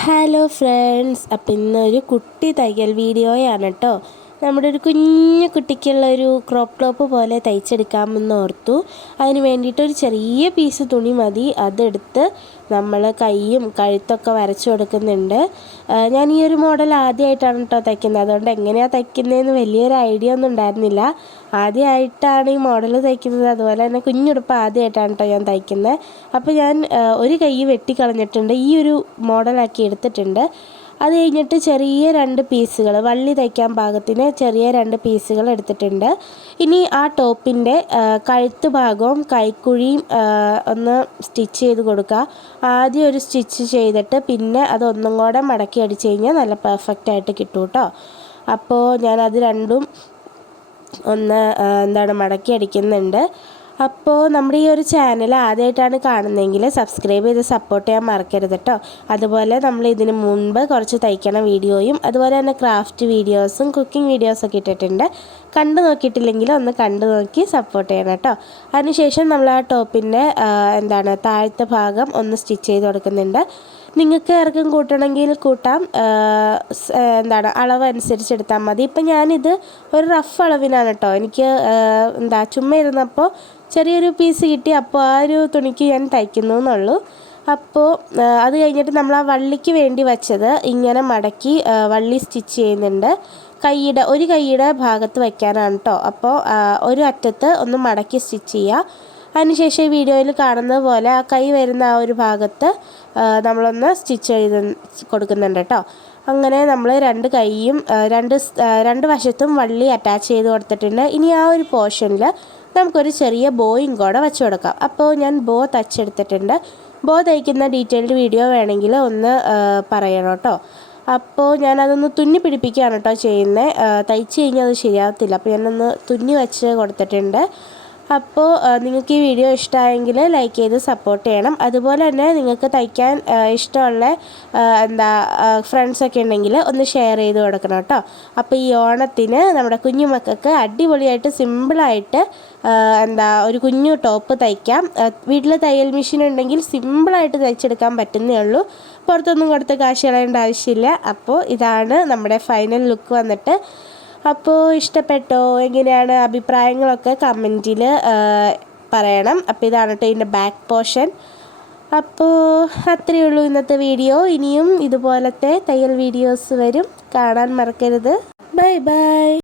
Hello friends അപ്പം ഇന്നൊരു കുട്ടി തയ്യൽ വീഡിയോയാണ് കേട്ടോ നമ്മുടെ ഒരു കുഞ്ഞു കുട്ടിക്കുള്ള ഒരു ക്രോപ്പ് ടോപ്പ് പോലെ തയ്ച്ചെടുക്കാമെന്ന് ഓർത്തു. അതിന് വേണ്ടിയിട്ട് ഒരു ചെറിയ പീസ് തുണി മതി. അതെടുത്ത് നമ്മൾ കൈയും കഴുത്തൊക്കെ വരച്ചു കൊടുക്കുന്നുണ്ട്. ഞാൻ ഈ ഒരു മോഡൽ ആദ്യമായിട്ടാണ് കേട്ടോ തയ്ക്കുന്നത്. അതുകൊണ്ട് എങ്ങനെയാണ് തയ്ക്കുന്നതെന്ന് വലിയൊരു ഐഡിയ ഒന്നും ഉണ്ടായിരുന്നില്ല. ആദ്യമായിട്ടാണ് ഈ മോഡൽ തയ്ക്കുന്നത്. അതുപോലെ തന്നെ കുഞ്ഞുടുപ്പ് ആദ്യമായിട്ടാണ് കേട്ടോ ഞാൻ തയ്ക്കുന്നത്. അപ്പോൾ ഞാൻ ഒരു കൈ വെട്ടിക്കളഞ്ഞിട്ടുണ്ട്. ഈ ഒരു മോഡലാക്കി എടുത്തിട്ടുണ്ട്. അത് കഴിഞ്ഞിട്ട് ചെറിയ രണ്ട് പീസുകൾ വള്ളി തയ്ക്കാൻ പാകത്തിന് ചെറിയ രണ്ട് പീസുകൾ എടുത്തിട്ടുണ്ട്. ഇനി ആ ടോപ്പിന്റെ കഴുത്ത് ഭാഗവും കൈക്കുഴിയും ഒന്ന് സ്റ്റിച്ച് ചെയ്ത് കൊടുക്കുക. ആദ്യം ഒരു സ്റ്റിച്ച് ചെയ്തിട്ട് പിന്നെ അത് ഒന്നും കൂടെ മടക്കി അടിച്ച് കഴിഞ്ഞാൽ നല്ല പെർഫെക്റ്റ് ആയിട്ട് കിട്ടും കേട്ടോ അപ്പോൾ ഞാനത് രണ്ടും ഒന്ന് എന്താണ് മടക്കി അടിക്കുന്നുണ്ട്. അപ്പോൾ നമ്മുടെ ഈ ഒരു ചാനൽ ആദ്യമായിട്ടാണ് കാണുന്നതെങ്കിൽ സബ്സ്ക്രൈബ് ചെയ്ത് സപ്പോർട്ട് ചെയ്യാൻ മറക്കരുത് കേട്ടോ അതുപോലെ നമ്മൾ ഇതിന് മുൻപ് കുറച്ച് തയ്ക്കണ വീഡിയോയും അതുപോലെ തന്നെ ക്രാഫ്റ്റ് വീഡിയോസും കുക്കിംഗ് വീഡിയോസൊക്കെ ഇട്ടിട്ടുണ്ട്. കണ്ടു നോക്കിയിട്ടില്ലെങ്കിൽ ഒന്ന് കണ്ടു നോക്കി സപ്പോർട്ട് ചെയ്യണം കേട്ടോ അതിനുശേഷം നമ്മൾ ആ ടോപ്പിന്റെ എന്താണ് താഴത്തെ ഭാഗം ഒന്ന് സ്റ്റിച്ച് ചെയ്ത് കൊടുക്കുന്നുണ്ട്. നിങ്ങൾക്ക് ഇറക്കം കൂട്ടണമെങ്കിൽ കൂട്ടാം. എന്താണ് അളവ് അനുസരിച്ച് എടുത്താൽ മതി. ഇപ്പം ഞാനിത് ഒരു റഫ് അളവിനാണ് കേട്ടോ എനിക്ക് എന്താ ചുമ്മാ ഇരുന്നപ്പോൾ ചെറിയൊരു പീസ് കിട്ടി അപ്പോൾ ആ ഒരു തുണിക്ക് ഞാൻ തയ്ക്കുന്നു എന്നുള്ളൂ. അപ്പോൾ അത് കഴിഞ്ഞിട്ട് നമ്മൾ ആ വള്ളിക്ക് വേണ്ടി വെച്ചത് ഇങ്ങനെ മടക്കി വള്ളി സ്റ്റിച്ച് ചെയ്യുന്നുണ്ട്. കൈയുടെ ഒരു കൈയുടെ ഭാഗത്ത് വയ്ക്കാനാണ് കേട്ടോ അപ്പോൾ ഒരു അറ്റത്ത് ഒന്ന് മടക്കി സ്റ്റിച്ച് ചെയ്യുക അതിനുശേഷം ഈ വീഡിയോയിൽ കാണുന്നത് പോലെ ആ കൈ വരുന്ന ആ ഒരു ഭാഗത്ത് നമ്മളൊന്ന് സ്റ്റിച്ച് ചെയ്ത് കൊടുക്കുന്നുണ്ട് കേട്ടോ അങ്ങനെ നമ്മൾ രണ്ട് കൈയും രണ്ട് രണ്ട് വശത്തും വള്ളി അറ്റാച്ച് ചെയ്ത് കൊടുത്തിട്ടുണ്ട്. ഇനി ആ ഒരു പോർഷനിൽ നമുക്കൊരു ചെറിയ ബോയും കൂടെ വെച്ചു കൊടുക്കാം. അപ്പോൾ ഞാൻ ബോ തച്ചെടുത്തിട്ടുണ്ട്. ബോ തയ്ക്കുന്ന ഡീറ്റെയിൽഡ് വീഡിയോ വേണമെങ്കിൽ ഒന്ന് പറയണം കേട്ടോ അപ്പോൾ ഞാനതൊന്ന് തുന്നി പിടിപ്പിക്കുകയാണ് കേട്ടോ ചെയ്യുന്നത്. തയ്ച്ച് കഴിഞ്ഞാൽ അത് ശരിയാകത്തില്ല അപ്പോൾ ഞാനൊന്ന് തുന്നി വെച്ച് കൊടുത്തിട്ടുണ്ട്. അപ്പോൾ നിങ്ങൾക്ക് ഈ വീഡിയോ ഇഷ്ടമായെങ്കിൽ ലൈക്ക് ചെയ്ത് സപ്പോർട്ട് ചെയ്യണം. അതുപോലെ തന്നെ നിങ്ങൾക്ക് തയ്ക്കാൻ ഇഷ്ടമുള്ള എന്താ ഫ്രണ്ട്സൊക്കെ ഉണ്ടെങ്കിൽ ഒന്ന് ഷെയർ ചെയ്ത് കൊടുക്കണം കേട്ടോ. അപ്പോൾ ഈ ഓണത്തിന് നമ്മുടെ കുഞ്ഞുമക്കൾക്ക് അടിപൊളിയായിട്ട് സിമ്പിളായിട്ട് എന്താ ഒരു കുഞ്ഞു ടോപ്പ് തയ്ക്കാം. വീട്ടിൽ തയ്യൽ മെഷീൻ ഉണ്ടെങ്കിൽ സിമ്പിളായിട്ട് തയ്ച്ചെടുക്കാൻ പറ്റുന്നേ ഉള്ളൂ. പുറത്തൊന്നും കൊടുത്ത് കാശ് കളയേണ്ട ആവശ്യമില്ല. അപ്പോൾ ഇതാണ് നമ്മുടെ ഫൈനൽ ലുക്ക് വന്നിട്ട്. അപ്പോൾ ഇഷ്ടപ്പെട്ടോ? എങ്ങനെയാണ് അഭിപ്രായങ്ങളൊക്കെ കമന്റിൽ പറയണം. അപ്പോൾ ഇതാണ് കേട്ടോ ഇതിന്റെ ബാക്ക് പോർഷൻ അപ്പോൾ അത്രയേ ഉള്ളൂ ഇന്നത്തെ വീഡിയോ ഇനിയും ഇതുപോലത്തെ തയ്യൽ വീഡിയോസ് വരും. കാണാൻ മറക്കരുത്. Bye bye